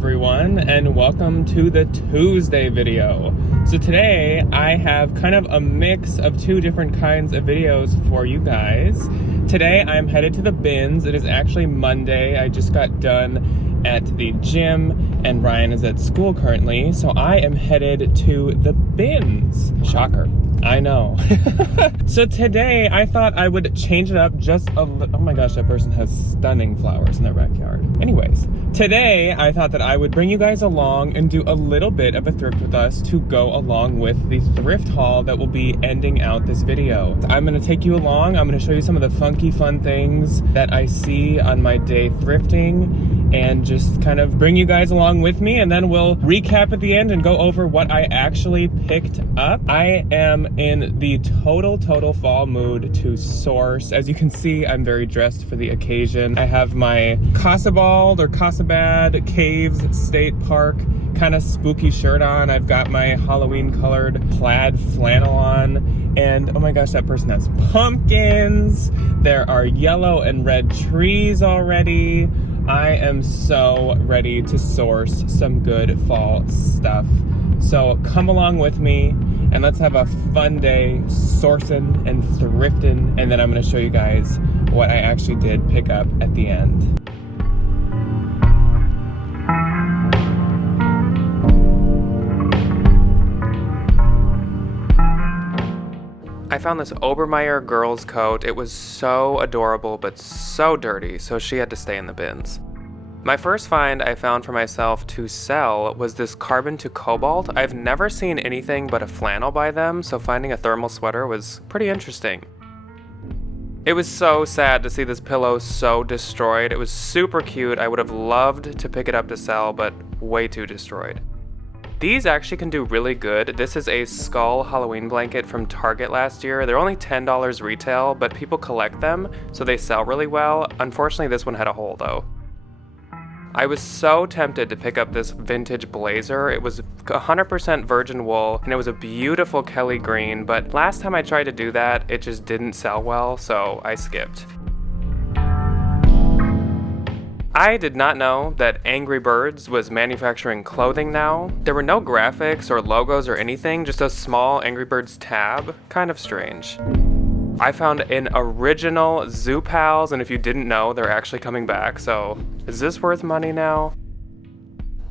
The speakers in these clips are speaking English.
everyone, and welcome to the Tuesday video. So today I have kind of a mix of two different kinds of videos for you guys. Today I'm headed to the bins. It is actually Monday. I just got done at the gym and Ryan is at school currently, so I am headed to the bins. Shocker. I know. So today I thought I would change it up just a little. Oh my gosh, that person has stunning flowers in their backyard. Anyways, today I thought that I would bring you guys along and do a little bit of a thrift with us to go along with the thrift haul that will be ending out this video. I'm gonna take you along. I'm gonna show you some of the funky fun things that I see on my day thrifting and just kind of bring you guys along with me, and then we'll recap at the end and go over what I actually picked up. I am in the total fall mood to source. As you can see, I'm very dressed for the occasion. I have my Casabald or Casabad Caves State Park kind of spooky shirt on. I've got my Halloween colored plaid flannel on, and oh my gosh, that person has pumpkins. There are yellow and red trees already. I am so ready to source some good fall stuff. So come along with me and let's have a fun day sourcing and thrifting, and then I'm going to show you guys what I actually did pick up at the end. I found this Obermeyer girl's coat. It was so adorable, but so dirty, so she had to stay in the bins. My first find I found for myself to sell was this Carbon to Cobalt. I've never seen anything but a flannel by them, so finding a thermal sweater was pretty interesting. It was so sad to see this pillow so destroyed. It was super cute. I would have loved to pick it up to sell, but way too destroyed. These actually can do really good. This is a skull Halloween blanket from Target last year. They're only $10 retail, but people collect them, so they sell really well. Unfortunately, this one had a hole though. I was so tempted to pick up this vintage blazer. It was 100% virgin wool, and it was a beautiful Kelly green, but last time I tried to do that, it just didn't sell well, so I skipped. I did not know that Angry Birds was manufacturing clothing now. There were no graphics or logos or anything, just a small Angry Birds tab. Kind of strange. I found an original Zoo Pals, and if you didn't know, they're actually coming back, so is this worth money now?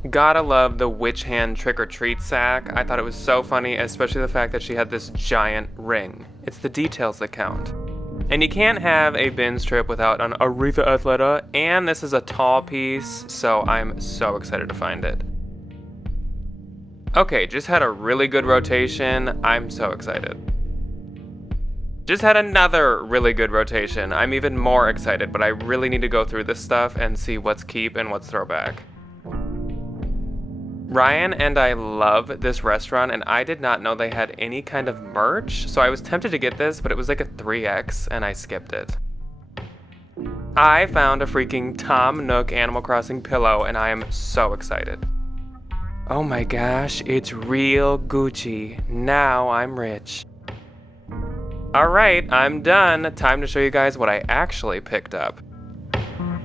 Gotta love the Witch Hand Trick or Treat sack. I thought it was so funny, especially the fact that she had this giant ring. It's the details that count. And you can't have a bins trip without an Aretha Athleta, and this is a tall piece, so I'm so excited to find it. Okay, just had a really good rotation. I'm so excited. Just had another really good rotation. I'm even more excited, but I really need to go through this stuff and see what's keep and what's throwback. Ryan and I love this restaurant, and I did not know they had any kind of merch, so I was tempted to get this, but it was like a 3X, and I skipped it. I found a freaking Tom Nook Animal Crossing pillow, and I am so excited. Oh my gosh, it's real Gucci. Now I'm rich. Alright, I'm done. Time to show you guys what I actually picked up.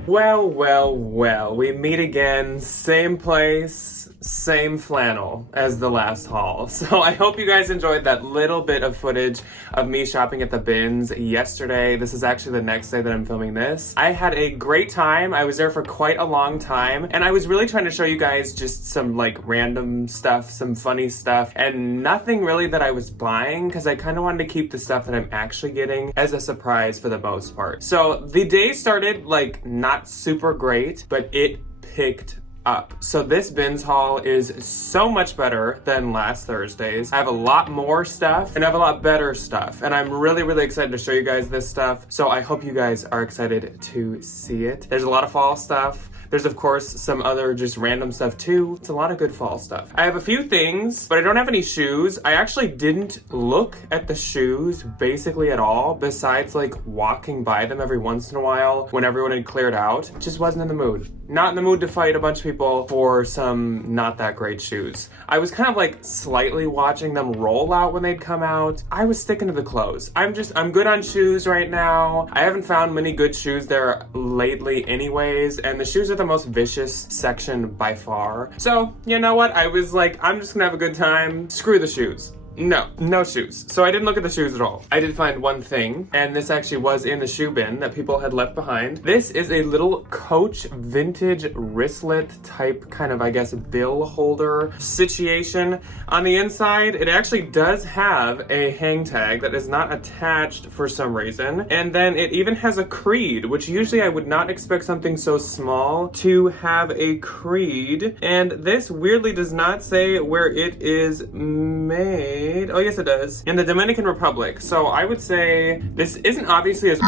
Well, we meet again, same place, same flannel as the last haul. So I hope you guys enjoyed that little bit of footage of me shopping at the bins yesterday. This is actually the next day that I'm filming this. I had a great time. I was there for quite a long time, and I was really trying to show you guys just some like random stuff, some funny stuff, and nothing really that I was buying, because I kind of wanted to keep the stuff that I'm actually getting as a surprise for the most part. So the day started like not super great, but it picked up. So this bins haul is so much better than last Thursday's. I have a lot more stuff and I have a lot better stuff, and I'm really excited to show you guys this stuff. So I hope you guys are excited to see it. There's a lot of fall stuff. There's of course some other just random stuff too. It's a lot of good fall stuff. I have a few things, but I don't have any shoes. I actually didn't look at the shoes basically at all, besides like walking by them every once in a while when everyone had cleared out. Just wasn't in the mood. not in the mood to fight a bunch of people for some not that great shoes. I was kind of like slightly watching them roll out when they'd come out. I was sticking to the clothes. I'm good on shoes right now. I haven't found many good shoes there lately anyways, and the shoes are the most vicious section by far. So, you know what? I was like, I'm just gonna have a good time. Screw the shoes. No shoes. So I didn't look at the shoes at all. I did find one thing, and this actually was in the shoe bin that people had left behind. This is a little Coach vintage wristlet type kind of, I guess, bill holder situation. On the inside, it actually does have a hang tag that is not attached for some reason. And then it even has a creed, which usually I would not expect something so small to have a creed. And this weirdly does not say where it is made. Oh yes, it does. In the Dominican Republic. So I would say this isn't obviously as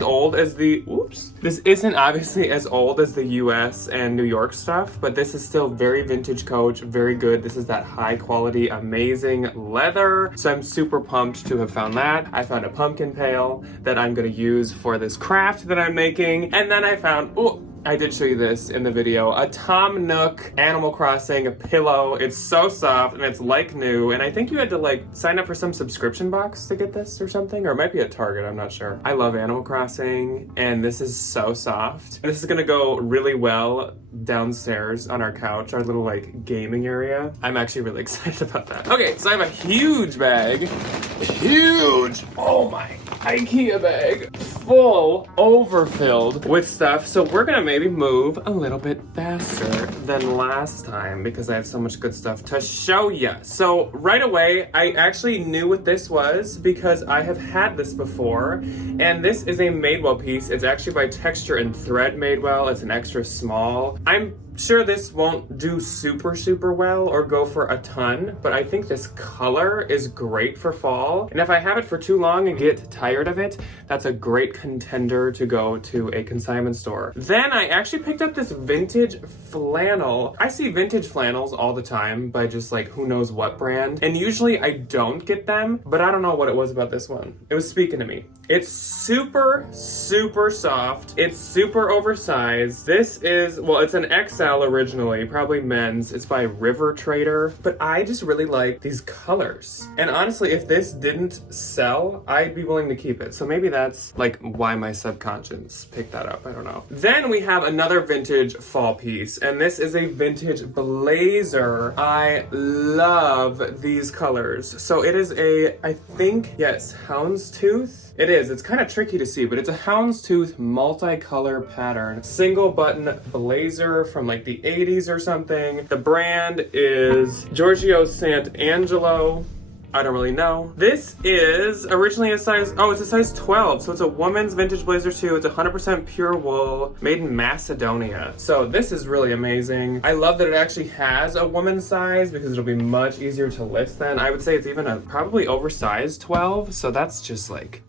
old as the This isn't obviously as old as the US and New York stuff, but this is still very vintage Coach, very good. This is that high quality, amazing leather. So I'm super pumped to have found that. I found a pumpkin pail that I'm gonna use for this craft that I'm making. And then I found, I did show you this in the video, a Tom Nook Animal Crossing pillow. It's so soft and it's like new, and I think you had to like sign up for some subscription box to get this or something, or it might be at Target, I'm not sure. I love Animal Crossing, and this is so soft. This is gonna go really well downstairs on our couch, our little like gaming area. I'm actually really excited about that. Okay, so I have a huge bag, oh my, IKEA bag, full, overfilled with stuff. So we're gonna maybe move a little bit faster than last time because I have so much good stuff to show you. So right away, I actually knew what this was because I have had this before, and this is a Madewell piece. It's actually by Texture and Thread Madewell. It's an extra small. I'm sure this won't do super well or go for a ton, but I think this color is great for fall. And if I have it for too long and get tired of it, that's a great contender to go to a consignment store. Then I actually picked up this vintage flannel. I see vintage flannels all the time by just like who knows what brand. And usually I don't get them, but I don't know what it was about this one. It was speaking to me. It's super soft. It's super oversized. This is, well, it's an XL originally, probably men's. It's by River Trader, but I just really like these colors. And honestly, if this didn't sell, I'd be willing to keep it. So maybe that's like why my subconscious picked that up. I don't know. Then we have another vintage fall piece, and this is a vintage blazer. I love these colors. So it is a, I think, yes, houndstooth. It is. It's kind of tricky to see, but it's a houndstooth multicolor pattern. Single button blazer from like the 80s or something. The brand is Giorgio Sant'Angelo. I don't really know. This is originally a size, it's a size 12. So it's a woman's vintage blazer too. It's 100% pure wool, made in Macedonia. So this is really amazing. I love that it actually has a woman's size because it'll be much easier to list then. I would say it's even a probably oversized 12. So that's just like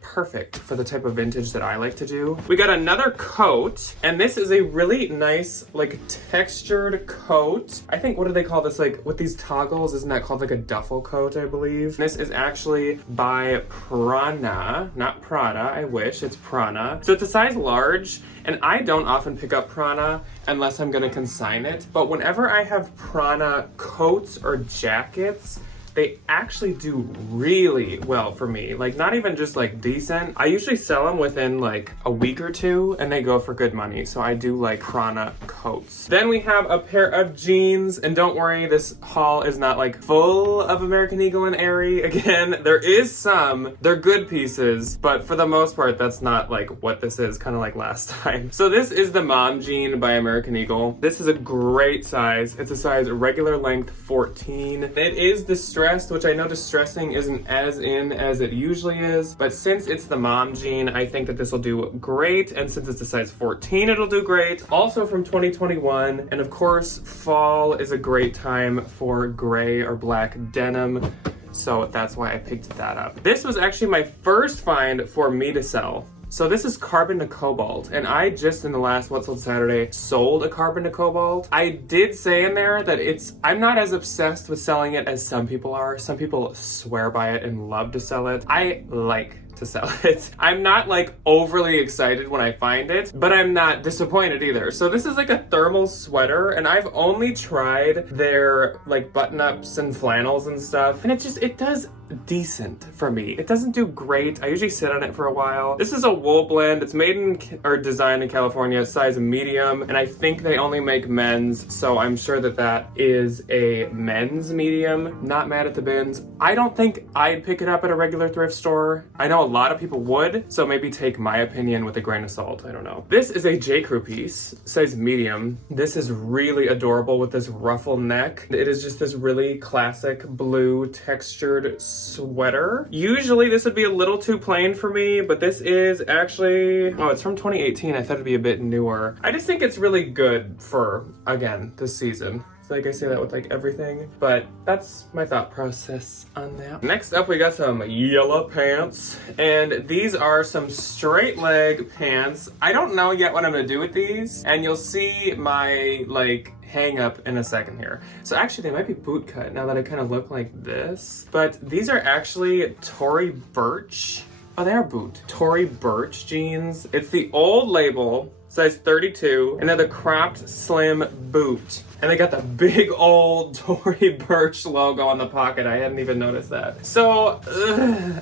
perfect for the type of vintage that I like to do. We got another coat, and this is a really nice, like, textured coat. I think, what do they call this? Like, with these toggles, isn't that called like a duffel coat, I believe? This is actually by Prana, not Prada, I wish, it's Prana. So it's a size large, and I don't often pick up Prana unless I'm gonna consign it, but whenever I have Prana coats or jackets, they actually do really well for me. Like, not even just like decent. I usually sell them within like a week or two and they go for good money. So I do like Prana coats. Then we have a pair of jeans, and don't worry, this haul is not like full of American Eagle and Aerie. Again, there is some, they're good pieces, but for the most part, that's not like what this is, kind of like last time. So this is the mom jean by American Eagle. This is a great size. It's a size regular length 14. It is distressed, which I know distressing isn't as in as it usually is, but since it's the mom jean, I think that this will do great, and since it's a size 14, it'll do great. Also from 2021, and of course, fall is a great time for gray or black denim, so that's why I picked that up. This was actually my first find for me to sell. So this is Carbon to Cobalt, and I just in the last What Sold Saturday sold a Carbon to Cobalt. I did say in there that I'm not as obsessed with selling it as some people are. Some people swear by it and love to sell it. I like to sell it. I'm not like overly excited when I find it, but I'm not disappointed either. So this is like a thermal sweater, and I've only tried their like button-ups and flannels and stuff, and it does decent for me. It doesn't do great. I usually sit on it for a while. This is a wool blend. It's made in or designed in California, size medium, and I think they only make men's, so I'm sure that that is a men's medium. Not mad at the Bins. I don't think I'd pick it up at a regular thrift store. I know a lot of people would, so maybe take my opinion with a grain of salt. I don't know. This is a J. Crew piece, size medium. This is really adorable with this ruffle neck. It is just this really classic blue textured sweater. Usually this would be a little too plain for me, but this is actually, oh, it's from 2018. I thought it'd be a bit newer. I just think it's really good for, again, this season. So like I say that with like everything, but that's my thought process on that. Next up, we got some yellow pants, and these are some straight leg pants. I don't know yet what I'm gonna do with these, and you'll see my like hang up in a second here. So actually they might be boot cut now that I kind of look like this, but these are actually Tory Burch. Oh, they are boot. Tory Burch jeans. It's the old label, size 32, and they're the cropped slim boot. And they got the big old Tory Burch logo on the pocket. I hadn't even noticed that. So,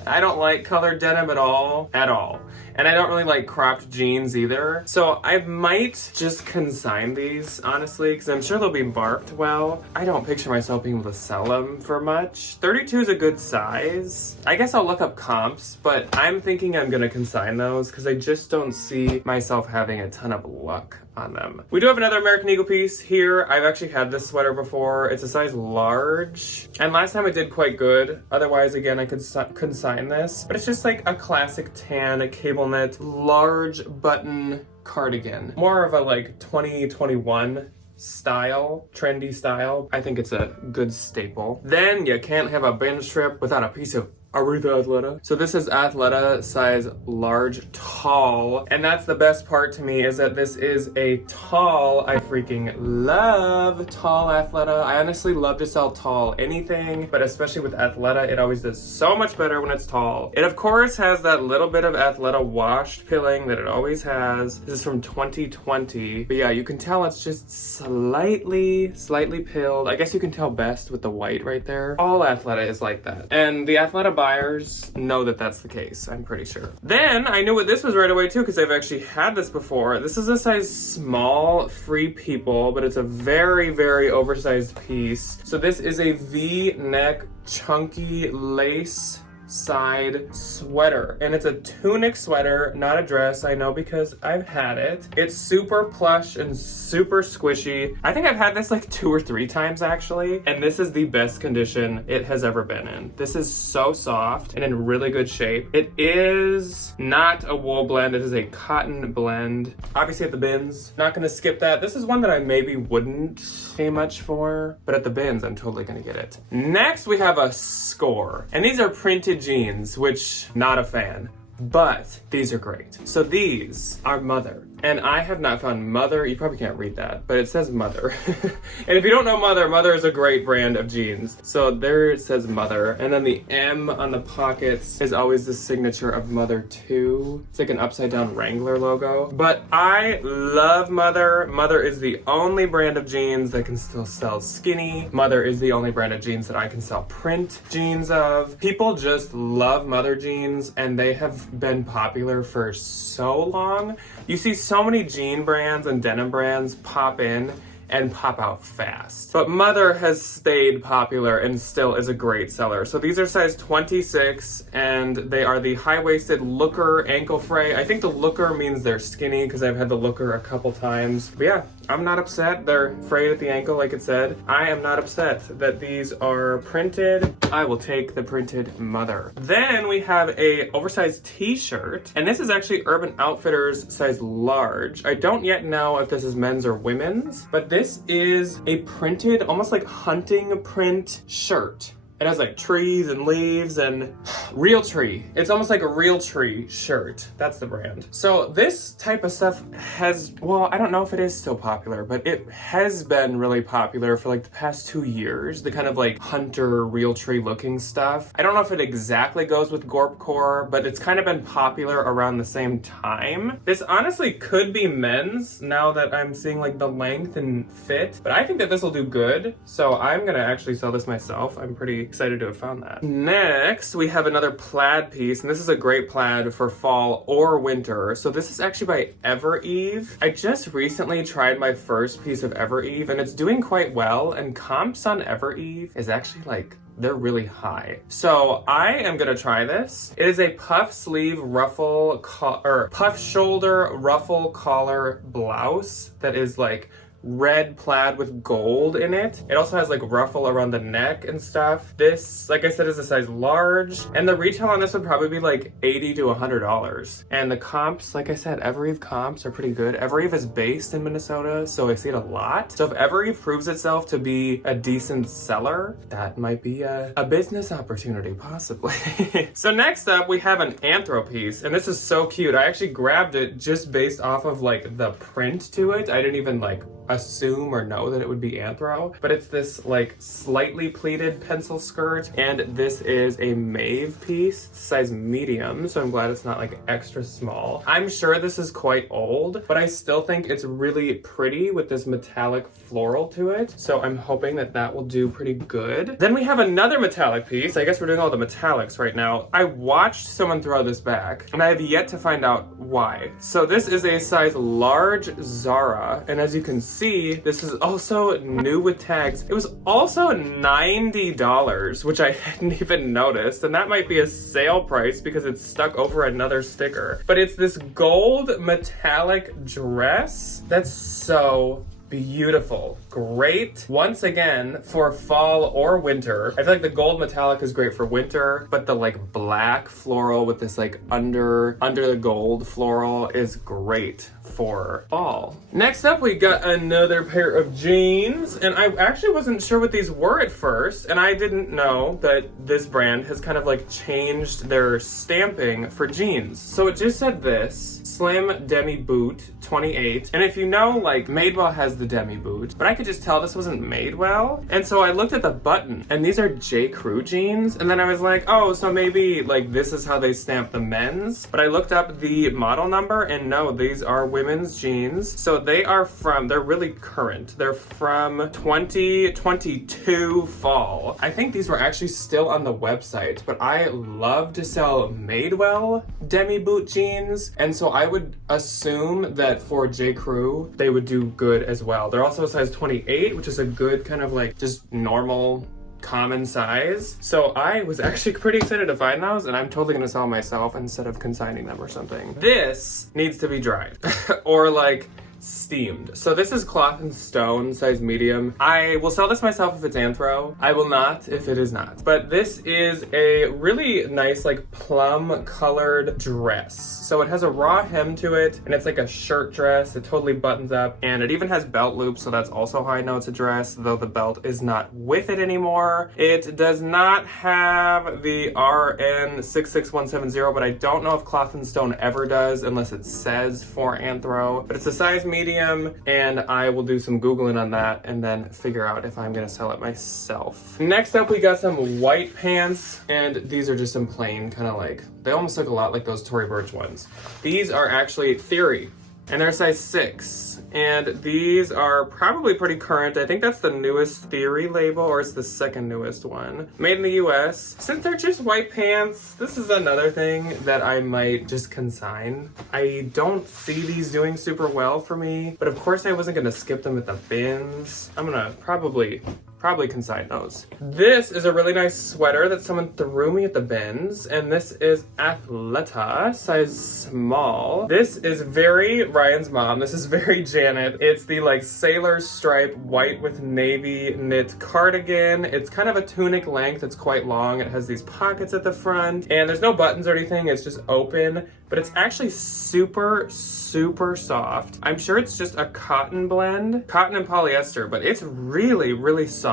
I don't like colored denim at all. And I don't really like cropped jeans either. So I might just consign these, honestly, because I'm sure they'll be marked well. I don't picture myself being able to sell them for much. 32 is a good size. I guess I'll look up comps, but I'm thinking I'm gonna consign those because I just don't see myself having a ton of luck on them. We do have another American Eagle piece here. I've actually had this sweater before. It's a size large, and last time I did quite good. Otherwise, again, I could consign this, but it's just like a classic tan, a cable knit, large button cardigan. More of a like 2021 style, trendy style. I think it's a good staple. Then you can't have a binge trip without a piece of Aretha Athleta. So this is Athleta size large tall, and that's the best part to me is that this is a tall. I freaking love tall Athleta. I honestly love to sell tall anything, but especially with Athleta, it always does so much better when it's tall. It of course has that little bit of Athleta washed pilling that it always has. This is from 2020, but yeah, you can tell it's just slightly pilled. I guess you can tell best with the white right there. All Athleta is like that, and the Athleta buyers know that that's the case, I'm pretty sure. Then I knew what this was right away too, because I've actually had this before. This is a size small, Free People, but it's a very oversized piece. So this is a V-neck chunky lace side sweater, and it's a tunic sweater, not a dress. I know because I've had it. It's super plush and super squishy. I think I've had this like 2 or 3 times actually, and this is the best condition it has ever been in. This is so soft and in really good shape. It is not a wool blend, it is a cotton blend. Obviously at the Bins, not gonna skip that. This is one that I maybe wouldn't pay much for, but at the Bins I'm totally gonna get it. Next we have a Score, and these are printed jeans, which not a fan, but these are great. So these are Mother, and I have not found Mother. You probably can't read that, but it says Mother. And if you don't know Mother, Mother is a great brand of jeans. So there it says Mother, and then the M on the pockets is always the signature of Mother too. It's like an upside down Wrangler logo. But I love Mother. Mother is the only brand of jeans that can still sell skinny. Mother is the only brand of jeans that I can sell print jeans of. People just love Mother jeans, and they have been popular for so long. You see so many jean brands and denim brands pop in and pop out fast. But Mother has stayed popular and still is a great seller. So these are size 26, and they are the high-waisted looker ankle fray. I think the looker means they're skinny because I've had the looker a couple times. But yeah, I'm not upset. They're frayed at the ankle, like it said. I am not upset that these are printed. I will take the printed Mother. Then we have a oversized t-shirt, and this is actually Urban Outfitters size large. I don't yet know if this is men's or women's, but this is a printed, almost like hunting print shirt. It has like trees and leaves and Real Tree. It's almost like a Real Tree shirt. That's the brand. So this type of stuff has, well, I don't know if it is still popular, but it has been really popular for like the past 2 years. The kind of like hunter Real Tree looking stuff. I don't know if it exactly goes with Gorpcore, but it's kind of been popular around the same time. This honestly could be men's now that I'm seeing like the length and fit, but I think that this will do good. So I'm gonna actually sell this myself. I'm pretty excited to have found that. Next, we have another plaid piece, and this is a great plaid for fall or winter. So this is actually by Evereve. I just recently tried my first piece of Evereve, and it's doing quite well, and comps on Evereve is actually like, they're really high. So I am gonna try this. It is a puff sleeve puff shoulder ruffle collar blouse that is like red plaid with gold in it. It also has like ruffle around the neck and stuff. This, like I said, is a size large, and the retail on this would probably be like $80 to $100. And the comps, like I said, Evereve comps are pretty good. Evereve is based in Minnesota, so I see it a lot. So if Evereve proves itself to be a decent seller, that might be a business opportunity, possibly. So next up, we have an Anthro piece, and this is so cute. I actually grabbed it just based off of like the print to it. I didn't even like assume or know that it would be Anthro, but it's this like slightly pleated pencil skirt, and this is a Maeve piece, size medium, so I'm glad it's not like extra small. I'm sure this is quite old, but I still think it's really pretty with this metallic floral to it, so I'm hoping that that will do pretty good. Then we have another metallic piece. I guess we're doing all the metallics right now. I watched someone throw this back, and I have yet to find out why. So this is a size large Zara, and as you can see, this is also new with tags. It was also $90, which I hadn't even noticed, and that might be a sale price because it's stuck over another sticker. But it's this gold metallic dress that's so beautiful. Great, once again, for fall or winter. I feel like the gold metallic is great for winter, but the like black floral with this like under the gold floral is great for fall. Next up, we got another pair of jeans, and I actually wasn't sure what these were at first, and I didn't know that this brand has kind of like changed their stamping for jeans. So it just said this, Slim Demi Boot 28, and if you know, like Madewell has the Demi Boot, but I could just tell this wasn't Madewell, and so I looked at the button, and these are J. Crew jeans, and then I was like, oh, so maybe like this is how they stamp the men's, but I looked up the model number, and no, these are women's jeans. So they're really current. They're from 2022 fall. I think these were actually still on the website, but I love to sell Madewell Demi Boot jeans, and so I would assume that for J. Crew, they would do good as well. They're also a size 28, which is a good kind of like just normal common size. So I was actually pretty excited to find those, and I'm totally gonna sell them myself instead of consigning them or something. This needs to be dried or like steamed. So this is Cloth and Stone, size medium. I will sell this myself if it's Anthro. I will not if it is not. But this is a really nice like plum colored dress. So it has a raw hem to it, and it's like a shirt dress. It totally buttons up, and it even has belt loops, so that's also how I know it's a dress, though the belt is not with it anymore. It does not have the RN 66170, but I don't know if Cloth and Stone ever does unless it says for Anthro. But it's a size medium, and I will do some Googling on that and then figure out if I'm gonna sell it myself. Next up, we got some white pants, and these are just some plain kind of like, they almost look a lot like those Tory Burch ones. These are actually Theory, and they're size 6, and these are probably pretty current. I think that's the newest Theory label, or it's the second newest one. Made in the US. Since they're just white pants, this is another thing that I might just consign. I don't see these doing super well for me, but of course I wasn't gonna skip them at the bins. I'm gonna probably consign those. This is a really nice sweater that someone threw me at the bins, and this is Athleta, size small. This is very Ryan's mom. This is very Janet. It's the like sailor stripe white with navy knit cardigan. It's kind of a tunic length. It's quite long. It has these pockets at the front, and there's no buttons or anything. It's just open, but it's actually super soft. I'm sure it's just a cotton blend, cotton and polyester, but it's really soft.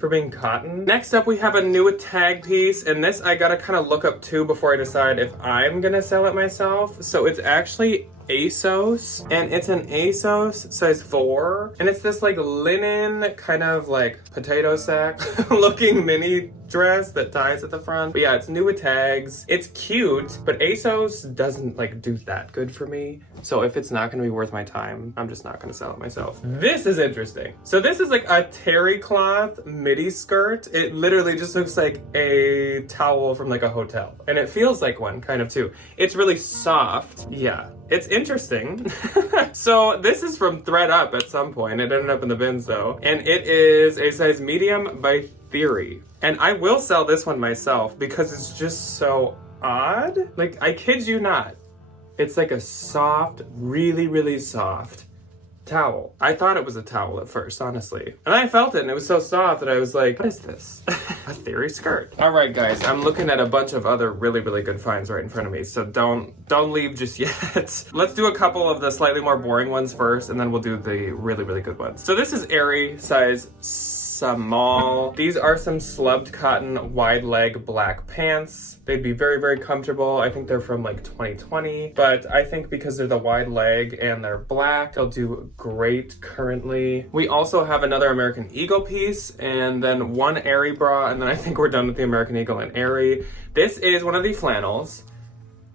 for being cotton. Next up, we have a new tag piece, and this I gotta kind of look up too before I decide if I'm gonna sell it myself. So it's actually ASOS, and it's an ASOS size 4, and it's this like linen kind of like potato sack looking mini dress that ties at the front. But yeah, it's new with tags. It's cute, but ASOS doesn't like do that good for me. So if it's not gonna be worth my time, I'm just not gonna sell it myself. This is interesting. So this is like a terry cloth midi skirt. It literally just looks like a towel from like a hotel, and it feels like one kind of too. It's really soft. Yeah, it's interesting. So this is from ThredUp at some point. It ended up in the bins though, and it is a size medium by Theory. And I will sell this one myself because it's just so odd. Like, I kid you not. It's like a soft, really, really soft towel. I thought it was a towel at first, honestly. And I felt it and it was so soft that I was like, what is this? A Theory skirt. All right, guys, I'm looking at a bunch of other really, really good finds right in front of me. So don't leave just yet. Let's do a couple of the slightly more boring ones first, and then we'll do the really, really good ones. So this is Aerie size small. These are some slubbed cotton wide leg black pants. They'd be very, very comfortable. I think they're from like 2020, but I think because they're the wide leg and they're black, they'll do great currently. We also have another American Eagle piece, and then one Aerie bra, and then I think we're done with the American Eagle and Aerie. This is one of the flannels.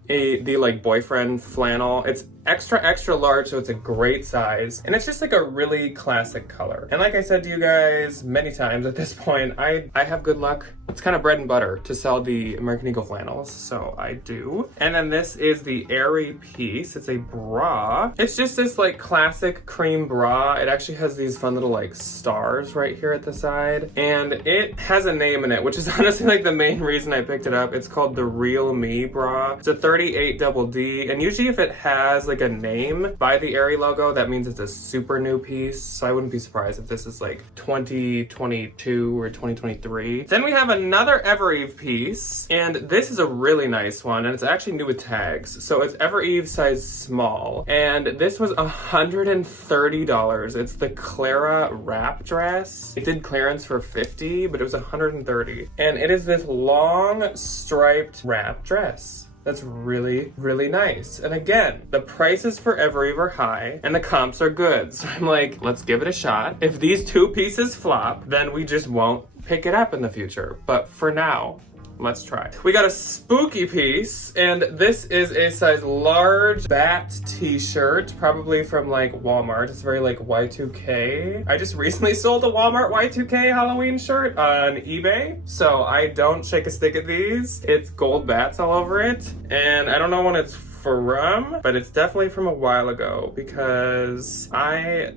The like boyfriend flannel. It's extra large, so it's a great size, and it's just like a really classic color. And like I said to you guys many times at this point, I have good luck. It's kind of bread and butter to sell the American Eagle flannels, so I do. And then this is the Aerie piece. It's a bra. It's just this like classic cream bra. It actually has these fun little like stars right here at the side, and it has a name in it, which is honestly like the main reason I picked it up. It's called the Real Me bra. It's a 38 double D, and usually if it has like a name by the Aerie logo, that means it's a super new piece, so I wouldn't be surprised if this is like 2022 or 2023. Then we have another Evereve piece, and this is a really nice one, and it's actually new with tags. So it's Evereve size small, and this was $130. It's the Clara wrap dress. It did clearance for $50, but it was $130, and it is this long striped wrap dress. That's really, really nice. And again, the prices for Evereve are high and the comps are good. So I'm like, let's give it a shot. If these two pieces flop, then we just won't pick it up in the future. But for now, let's try. We got a spooky piece, and this is a size large bat t-shirt, probably from like Walmart. It's very like Y2K. I just recently sold a Walmart Y2K Halloween shirt on eBay, so I don't shake a stick at these. It's gold bats all over it, and I don't know when it's from, but it's definitely from a while ago because I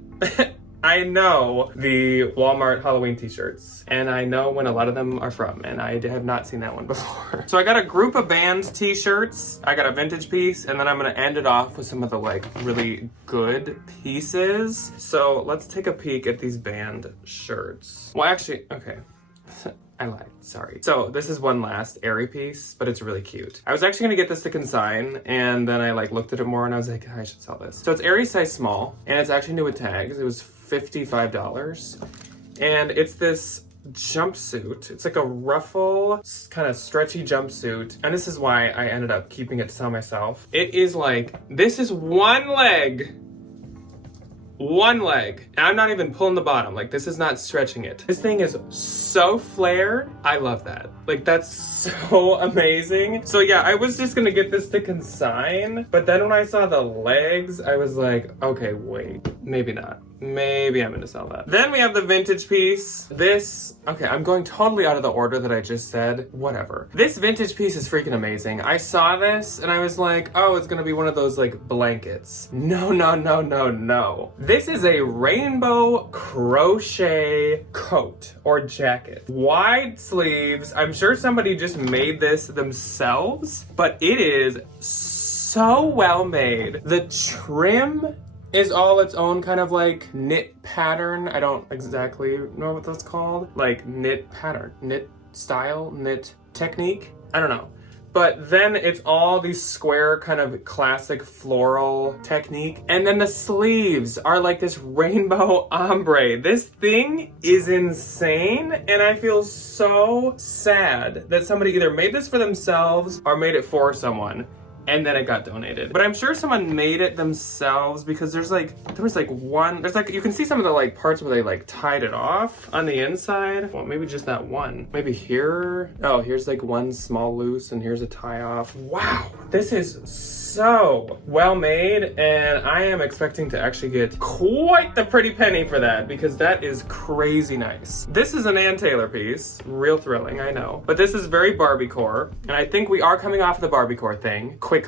know the Walmart Halloween t-shirts, and I know when a lot of them are from, and I have not seen that one before. So I got a group of band t-shirts, I got a vintage piece, and then I'm gonna end it off with some of the like really good pieces. So let's take a peek at these band shirts. Well, actually, okay. I lied, sorry. So this is one last Aerie piece, but it's really cute. I was actually gonna get this to consign, and then I like looked at it more and I was like, I should sell this. So it's Aerie size small, and it's actually new with tags. It was $55. And it's this jumpsuit. It's like a ruffle, kind of stretchy jumpsuit. And this is why I ended up keeping it to sell myself. It is like, this is one leg. One leg. And I'm not even pulling the bottom. Like, this is not stretching it. This thing is so flared. I love that. Like, that's so amazing. So yeah, I was just gonna get this to consign, but then when I saw the legs, I was like, okay, wait, maybe not. Maybe I'm gonna sell that. Then we have the vintage piece. This, okay, I'm going totally out of the order that I just said. Whatever. This vintage piece is freaking amazing. I saw this and I was like, oh, it's gonna be one of those like blankets. No, no, no, no, no. This is a rainbow crochet coat or jacket. Wide sleeves. I'm sure somebody just made this themselves, but it is so well made. The trim is all its own kind of like knit pattern. I don't exactly know what that's called. Like knit pattern, knit style, knit technique. I don't know. but then it's all these square kind of classic floral technique. And then the sleeves are like this rainbow ombre. This thing is insane, and I feel so sad that somebody either made this for themselves or made it for someone, and then it got donated. But I'm sure someone made it themselves, because there was like one, you can see some of the like parts where they like tied it off on the inside. Well, maybe just that one. Maybe here. Oh, here's like one small loose, and here's a tie off. Wow, this is so well made, and I am expecting to actually get quite the pretty penny for that, because that is crazy nice. This is an Ann Taylor piece, real thrilling, I know. But this is very Barbie-core, and I think we are coming off the Barbie-core thing quickly.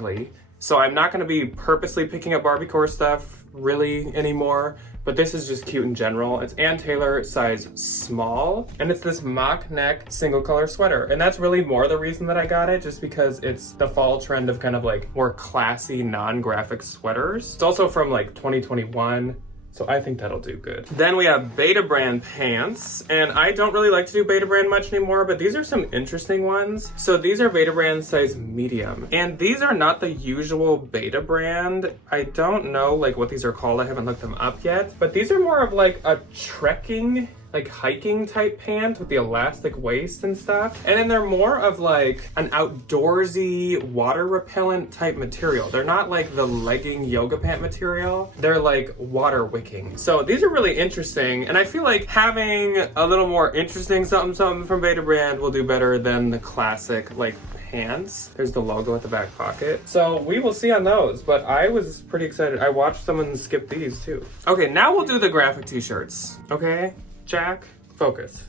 So I'm not gonna be purposely picking up Barbie-core stuff really anymore, but this is just cute in general. It's Ann Taylor, size small, and it's this mock neck single color sweater. And that's really more the reason that I got it, just because it's the fall trend of kind of like more classy, non-graphic sweaters. It's also from like 2021. So I think that'll do good. Then we have Beta brand pants, and I don't really like to do Beta brand much anymore, but these are some interesting ones. So these are Beta brand size medium, and these are not the usual Beta brand. I don't know like what these are called. I haven't looked them up yet, but these are more of like a trekking, like hiking type pant with the elastic waist and stuff. And then they're more of like an outdoorsy water repellent type material. They're not like the legging yoga pant material. They're like water wicking. So these are really interesting. And I feel like having a little more interesting something from Beta brand will do better than the classic like pants. There's the logo at the back pocket. So we will see on those, but I was pretty excited. I watched someone skip these too. Okay, now we'll do the graphic t-shirts, okay? Jack, focus.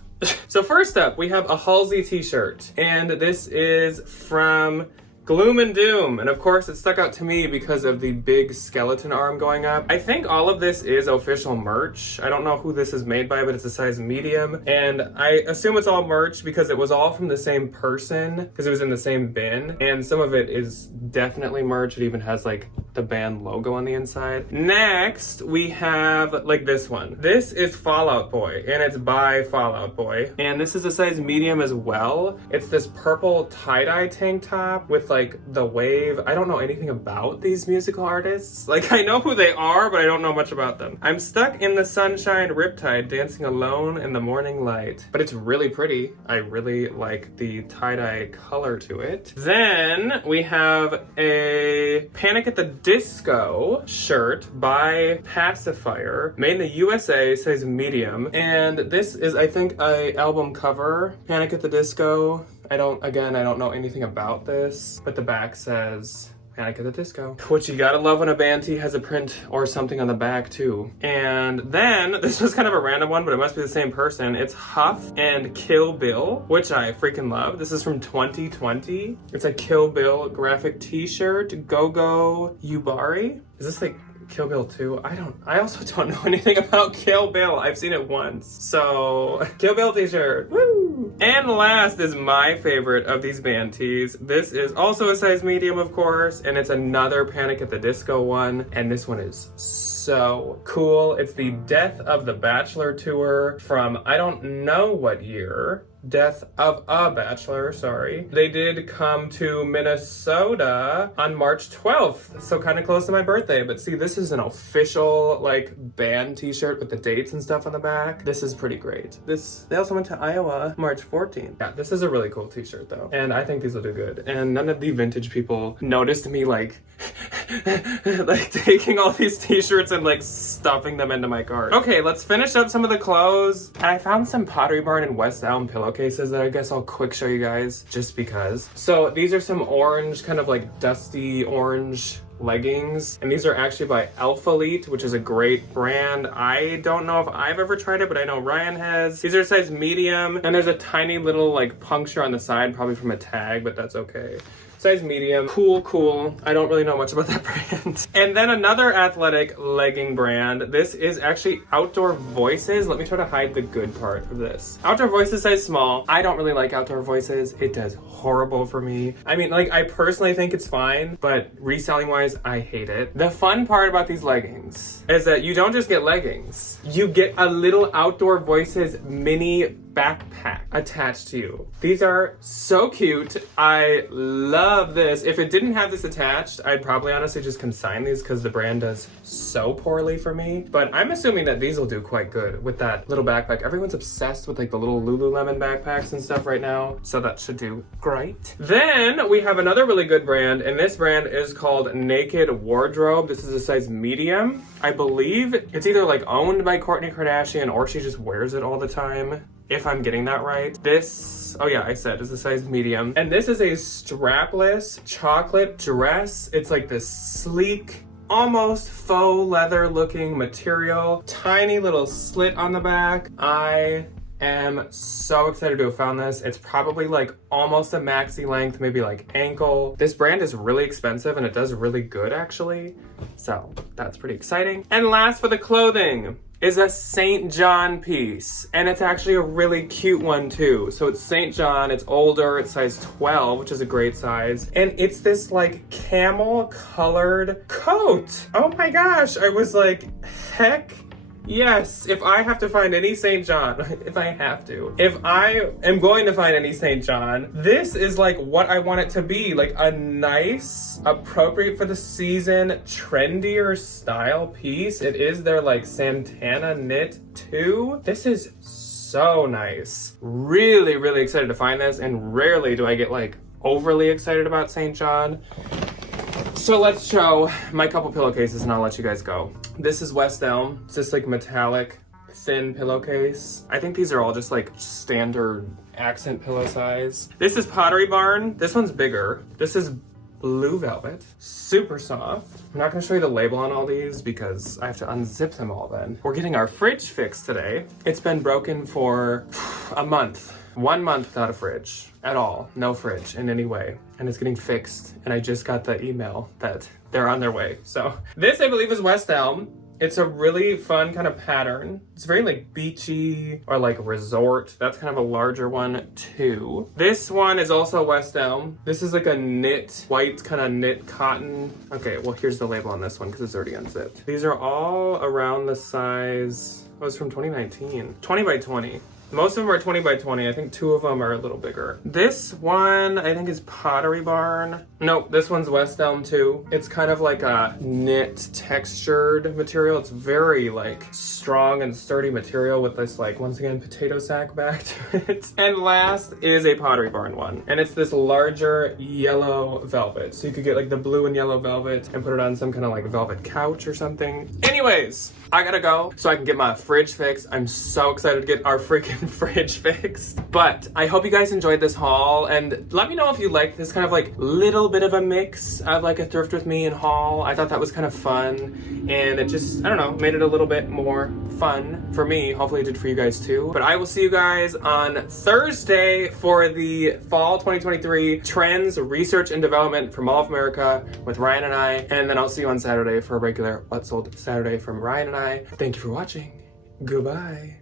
So first up, we have a Halsey t-shirt, and this is from Gloom and Doom, and of course it stuck out to me because of the big skeleton arm going up. I think all of this is official merch. I don't know who this is made by, but it's a size medium, and I assume it's all merch because it was all from the same person, because it was in the same bin, and some of it is definitely merch. It even has like the band logo on the inside. Next, we have like this one. This is Fallout Boy, and it's by Fallout Boy, and this is a size medium as well. It's this purple tie-dye tank top with like the wave. I don't know anything about these musical artists. Like I know who they are, but I don't know much about them. I'm stuck in the sunshine riptide, dancing alone in the morning light. But it's really pretty. I really like the tie-dye color to it. Then we have a Panic at the Disco shirt by Pacifier, made in the USA, size medium. And this is, I think, a album cover, Panic at the Disco. I don't know anything about this, but the back says Panic at the Disco, which you gotta love when a band tee has a print or something on the back too. And then, this was kind of a random one, but it must be the same person. It's Huff and Kill Bill, which I freaking love. This is from 2020. It's a Kill Bill graphic t-shirt, Go-Go Yubari. Is this like Kill Bill 2? I also don't know anything about Kill Bill. I've seen it once. So, Kill Bill t-shirt, woo! And last is my favorite of these band tees. This is also a size medium, of course, and it's another Panic at the Disco one, and this one is so cool. It's the Death of the Bachelor tour from I don't know what year. Death of a Bachelor, sorry. They did come to Minnesota on March 12th, so kind of close to my birthday. But see, this is an official like band t-shirt with the dates and stuff on the back. This is pretty great. They also went to Iowa March 14th. Yeah, this is a really cool t-shirt though, and I think these will do good. And none of the vintage people noticed me like like taking all these t-shirts and like stuffing them into my cart. Okay, let's finish up some of the clothes. I found some Pottery Barn and West Elm pillowcases that I guess I'll quick show you guys just because. So these are some orange, kind of like dusty orange leggings, and these are actually by Elphalete, which is a great brand. I don't know if I've ever tried it, but I know Ryan has. These are size medium, and there's a tiny little like puncture on the side, probably from a tag, but that's okay. Size medium, cool. I don't really know much about that brand. And then another athletic legging brand. This is actually Outdoor Voices. Let me try to hide the good part of this. Outdoor Voices size small. I don't really like Outdoor Voices. It does horrible for me. I mean, like, I personally think it's fine, but reselling wise, I hate it. The fun part about these leggings is that you don't just get leggings. You get a little Outdoor Voices mini backpack. attached to you. These are so cute. I love this. If it didn't have this attached, I'd probably honestly just consign these because the brand does so poorly for me. But I'm assuming that these will do quite good with that little backpack. Everyone's obsessed with like the little Lululemon backpacks and stuff right now, so that should do great. Then we have another really good brand, and this brand is called Naked Wardrobe. This is a size medium. I believe it's either like owned by Kourtney Kardashian or she just wears it all the time, if I'm getting that right. This, oh yeah, I said is a size medium. And this is a strapless chocolate dress. It's like this sleek, almost faux leather looking material. Tiny little slit on the back. I am so excited to have found this. It's probably like almost a maxi length, maybe like ankle. This brand is really expensive and it does really good actually. So that's pretty exciting. And last for the clothing is a St. John piece, and it's actually a really cute one too. So it's St. John, it's older, it's size 12, which is a great size, and it's this like camel colored coat. Oh my gosh, I was like, heck yes. If I have to find any St. John, if I am going to find any St. John, this is like what I want it to be, like a nice, appropriate for the season, trendier style piece. It is their like Santana knit too. This is so nice. Really, really excited to find this, and rarely do I get like overly excited about St. John. So let's show my couple pillowcases and I'll let you guys go. This is West Elm. It's this like metallic thin pillowcase. I think these are all just like standard accent pillow size. This is Pottery Barn. This one's bigger. This is blue velvet, super soft. I'm not gonna show you the label on all these because I have to unzip them all then. We're getting our fridge fixed today. It's been broken for a month. 1 month without a fridge at all. No fridge in any way. And it's getting fixed. And I just got the email that they're on their way. So this I believe is West Elm. It's a really fun kind of pattern. It's very like beachy or like resort. That's kind of a larger one too. This one is also West Elm. This is like a knit, white kind of knit cotton. Okay, well here's the label on this one because it's already unzipped. These are all around the size, oh, it's from 2019. 20 by 20. Most of them are 20 by 20. I think 2 of them are a little bigger. This one, I think is Pottery Barn. Nope, this one's West Elm too. It's kind of like a knit textured material. It's very like strong and sturdy material with this like, once again, potato sack back to it. And last is a Pottery Barn one. And it's this larger yellow velvet. So you could get like the blue and yellow velvet and put it on some kind of like velvet couch or something. Anyways, I gotta go so I can get my fridge fixed. I'm so excited to get our freaking fridge fixed. But I hope you guys enjoyed this haul, and let me know if you like this kind of like little bit of a mix of like a thrift with me and haul. I thought that was kind of fun, and it just, I don't know, made it a little bit more fun for me. Hopefully it did for you guys too. But I will see you guys on Thursday for the fall 2023 trends, research and development for Mall of America with Ryan and I, and then I'll see you on Saturday for a regular What Sold Saturday from Ryan and I. Thank you for watching. Goodbye.